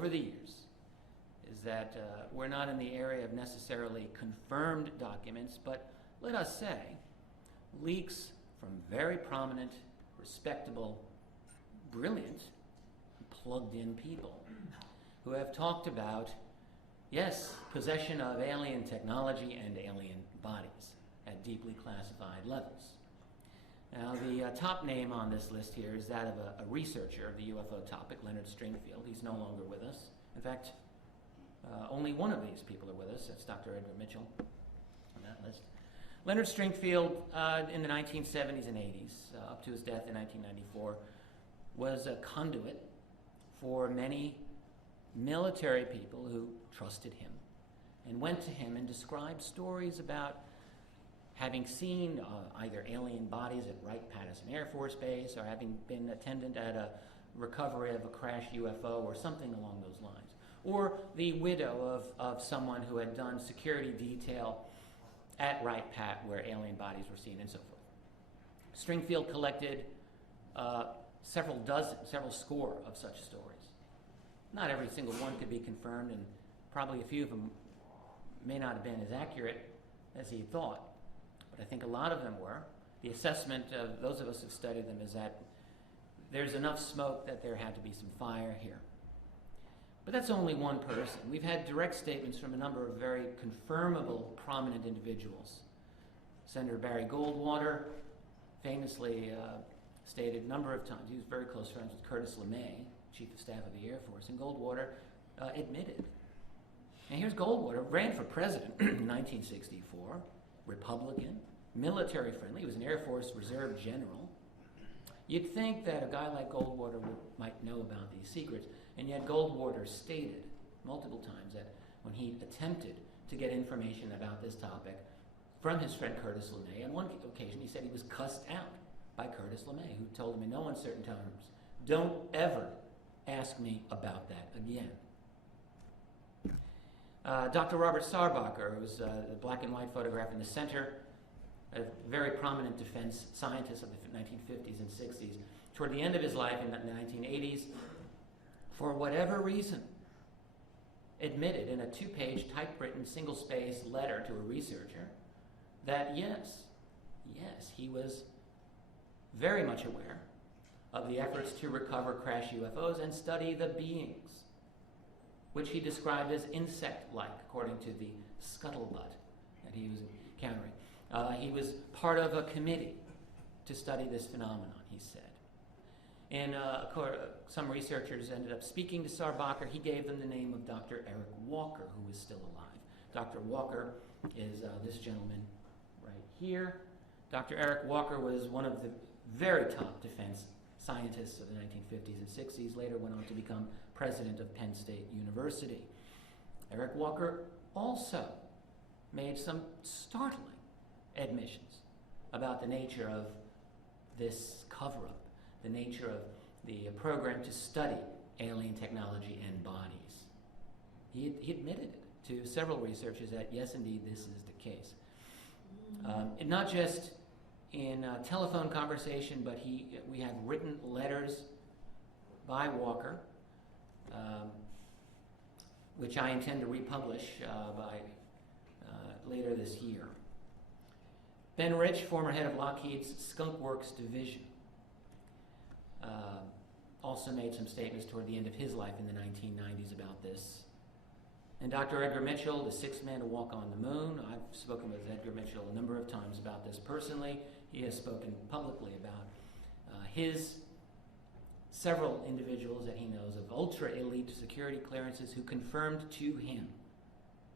over the years is that we're not in the area of necessarily confirmed documents, but let us say leaks from very prominent, respectable, brilliant, plugged-in people who have talked about, yes, possession of alien technology and alien bodies at deeply classified levels. Now, the top name on this list here is that of a researcher of the UFO topic, Leonard Stringfield. He's no longer with us. In fact, only one of these people are with us. That's Dr. Edgar Mitchell on that list. Leonard Stringfield, in the 1970s and 80s, up to his death in 1994, was a conduit for many military people who trusted him and went to him and described stories about having seen either alien bodies at Wright-Patterson Air Force Base or having been attendant at a recovery of a crashed UFO or something along those lines. Or the widow of someone who had done security detail at Wright-Pat where alien bodies were seen and so forth. Stringfield collected several score of such stories. Not every single one could be confirmed, and probably a few of them may not have been as accurate as he thought. But I think a lot of them were. The assessment of those of us who studied them is that there's enough smoke that there had to be some fire here. But that's only one person. We've had direct statements from a number of very confirmable, prominent individuals. Senator Barry Goldwater famously stated a number of times, he was very close friends with Curtis LeMay, Chief of Staff of the Air Force, and Goldwater admitted. And here's Goldwater, ran for president in 1964, Republican, military friendly. He was an Air Force Reserve general. You'd think that a guy like Goldwater might know about these secrets, and yet Goldwater stated multiple times that when he attempted to get information about this topic from his friend Curtis LeMay, on one occasion he said he was cussed out by Curtis LeMay, who told him in no uncertain terms, "Don't ever ask me about that again." Dr. Robert Sarbacher, who was a black and white photograph in the center, a very prominent defense scientist of the 1950s and 60s. Toward the end of his life in the 1980s, for whatever reason, admitted in a 2-page typewritten single-space letter to a researcher that yes, he was very much aware of the efforts to recover crashed UFOs and study the beings, which he described as insect-like, according to the scuttlebutt that he was encountering. He was part of a committee to study this phenomenon, he said. And some researchers ended up speaking to Sarbacher. He gave them the name of Dr. Eric Walker, who is still alive. Dr. Walker is this gentleman right here. Dr. Eric Walker was one of the very top defense scientists of the 1950s and 60s, later went on to become president of Penn State University. Eric Walker also made some startling admissions about the nature of this cover-up, the nature of the program to study alien technology and bodies. He admitted it to several researchers that, yes, indeed, this is the case. And not just in telephone conversation, but we have written letters by Walker, which I intend to republish by later this year. Ben Rich, former head of Lockheed's Skunk Works division, also made some statements toward the end of his life in the 1990s about this. And Dr. Edgar Mitchell, the sixth man to walk on the moon. I've spoken with Edgar Mitchell a number of times about this personally. He has spoken publicly about his several individuals that he knows of ultra-elite security clearances who confirmed to him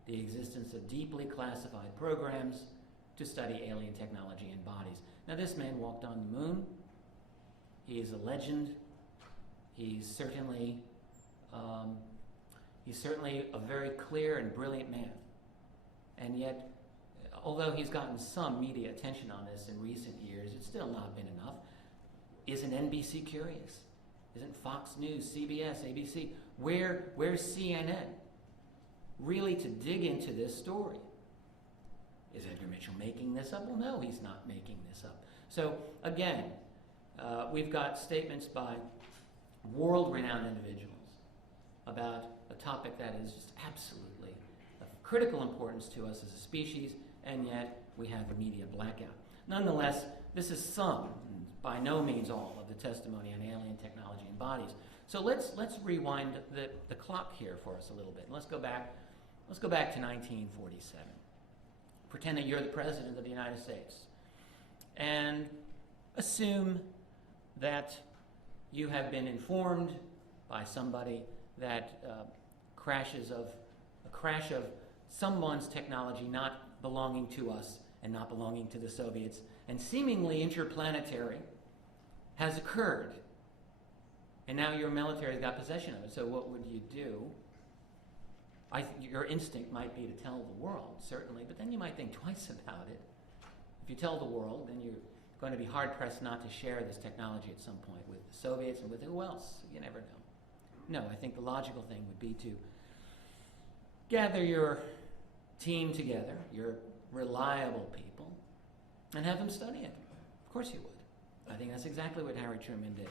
the existence of deeply classified programs to study alien technology and bodies. Now, this man walked on the moon. He is a legend. He's certainly a very clear and brilliant man. And yet, although he's gotten some media attention on this in recent years, it's still not been enough. Isn't NBC curious? Isn't Fox News, CBS, ABC? Where's CNN? Really to dig into this story. Is Edgar Mitchell making this up? Well, no, he's not making this up. So again, we've got statements by world-renowned individuals about a topic that is just absolutely of critical importance to us as a species, and yet we have a media blackout. Nonetheless, this is some, by no means all, of the testimony on alien technology and bodies. So let's rewind the clock here for us a little bit. Let's go back to 1947. Pretend that you're the President of the United States, and assume that you have been informed by somebody that a crash of someone's technology not belonging to us and not belonging to the Soviets and seemingly interplanetary has occurred. And now your military's got possession of it. So what would you do? Your instinct might be to tell the world, certainly, but then you might think twice about it. If you tell the world, then you're going to be hard-pressed not to share this technology at some point with the Soviets and with who else. You never know. No, I think the logical thing would be to gather your team together, your reliable people, and have them study it. Of course you would. I think that's exactly what Harry Truman did.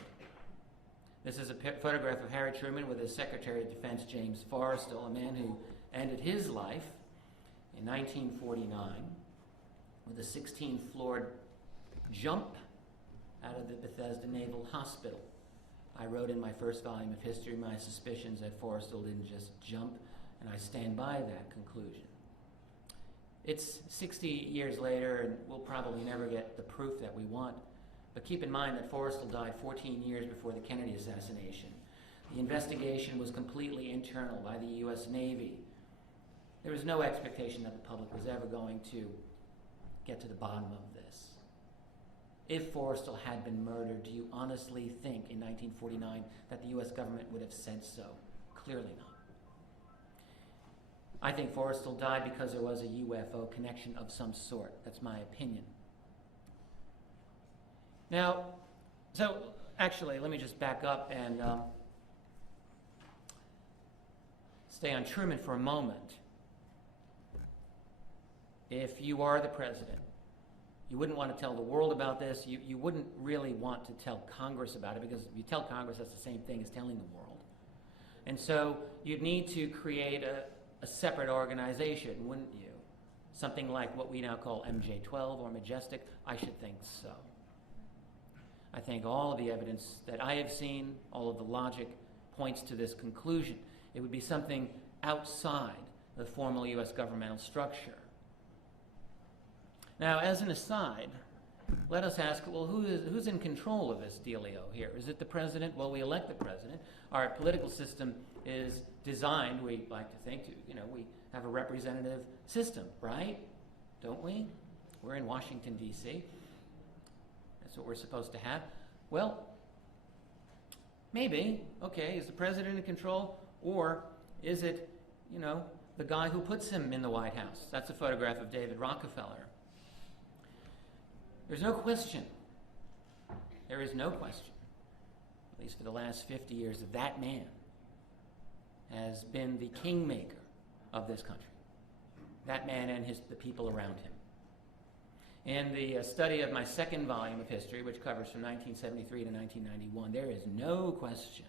This is a photograph of Harry Truman with his Secretary of Defense, James Forrestal, a man who ended his life in 1949 with a 16-floored jump out of the Bethesda Naval Hospital. I wrote in my first volume of history my suspicions that Forrestal didn't just jump, and I stand by that conclusion. It's 60 years later, and we'll probably never get the proof that we want. But keep in mind that Forrestal died 14 years before the Kennedy assassination. The investigation was completely internal by the U.S. Navy. There was no expectation that the public was ever going to get to the bottom of this. If Forrestal had been murdered, do you honestly think in 1949 that the U.S. government would have said so? Clearly not. I think Forrestal died because there was a UFO connection of some sort. That's my opinion. Now, so actually, let me just back up and stay on Truman for a moment. If you are the president, you wouldn't want to tell the world about this. You wouldn't really want to tell Congress about it, because if you tell Congress, that's the same thing as telling the world. And so you'd need to create a separate organization, wouldn't you? Something like what we now call MJ-12 or Majestic. I should think so. I think all of the evidence that I have seen, all of the logic points to this conclusion. It would be something outside the formal U.S. governmental structure. Now, as an aside, let us ask, well, who's in control of this dealio here? Is it the president? Well, we elect the president. Our political system is designed, we like to think, we have a representative system, right? Don't we? We're in Washington, D.C. That's what we're supposed to have. Well, maybe, okay, is the president in control? Or is it, the guy who puts him in the White House? That's a photograph of David Rockefeller. There's no question, there is no question, at least for the last 50 years, that man has been the kingmaker of this country. That man and the people around him. In the study of my second volume of history, which covers from 1973 to 1991, there is no question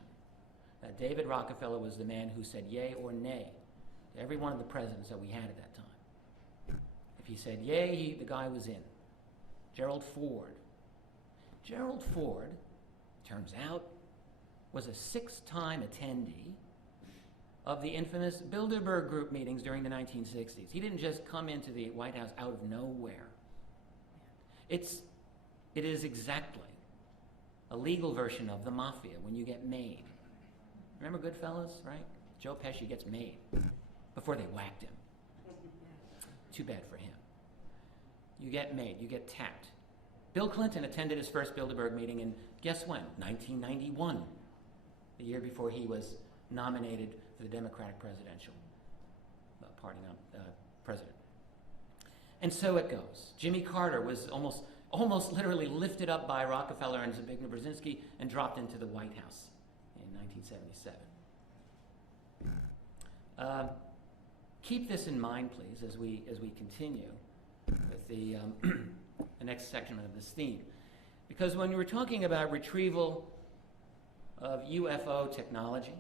that David Rockefeller was the man who said yay or nay to every one of the presidents that we had at that time. If he said yay, the guy was in. Gerald Ford. Gerald Ford, turns out, was a 6-time attendee of the infamous Bilderberg Group meetings during the 1960s. He didn't just come into the White House out of nowhere. It is exactly a legal version of the mafia when you get made. Remember Goodfellas, right? Joe Pesci gets made before they whacked him. Too bad for him. You get made, you get tapped. Bill Clinton attended his first Bilderberg meeting in, guess when? 1991, the year before he was nominated for the Democratic presidential president. And so it goes. Jimmy Carter was almost literally lifted up by Rockefeller and Zbigniew Brzezinski and dropped into the White House in 1977. Keep this in mind, please, as we continue with the next section of this theme. Because when we're talking about retrieval of UFO technology,